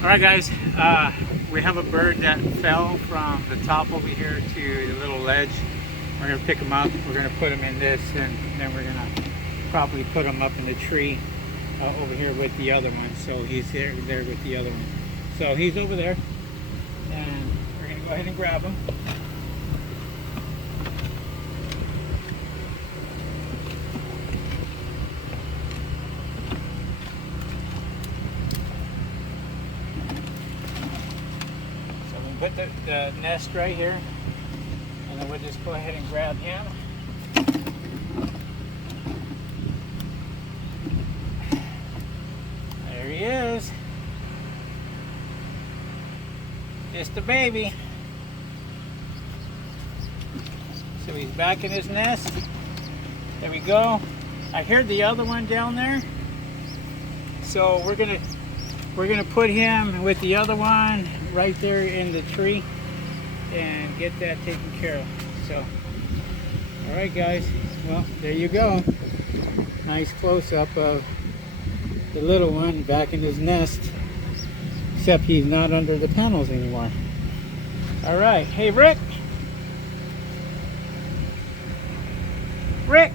All right, guys, we have a bird that fell from the top over here to the little ledge. We're gonna pick him up. We're gonna put him in this, and then we're gonna probably put him up in the tree over here with the other one. So he's there with the other one. So he's over there, and we're gonna go ahead and grab him. Put the nest right here, and then we'll just go ahead and grab him. There he is. Just a baby. So he's back in his nest. There we go. I heard the other one down there. So we're gonna put him with the other one right there in the tree and get that taken care of. So, all right, guys. Well, there you go. Nice close-up of the little one back in his nest, except he's not under the panels anymore. All right. Hey, Rick. Rick.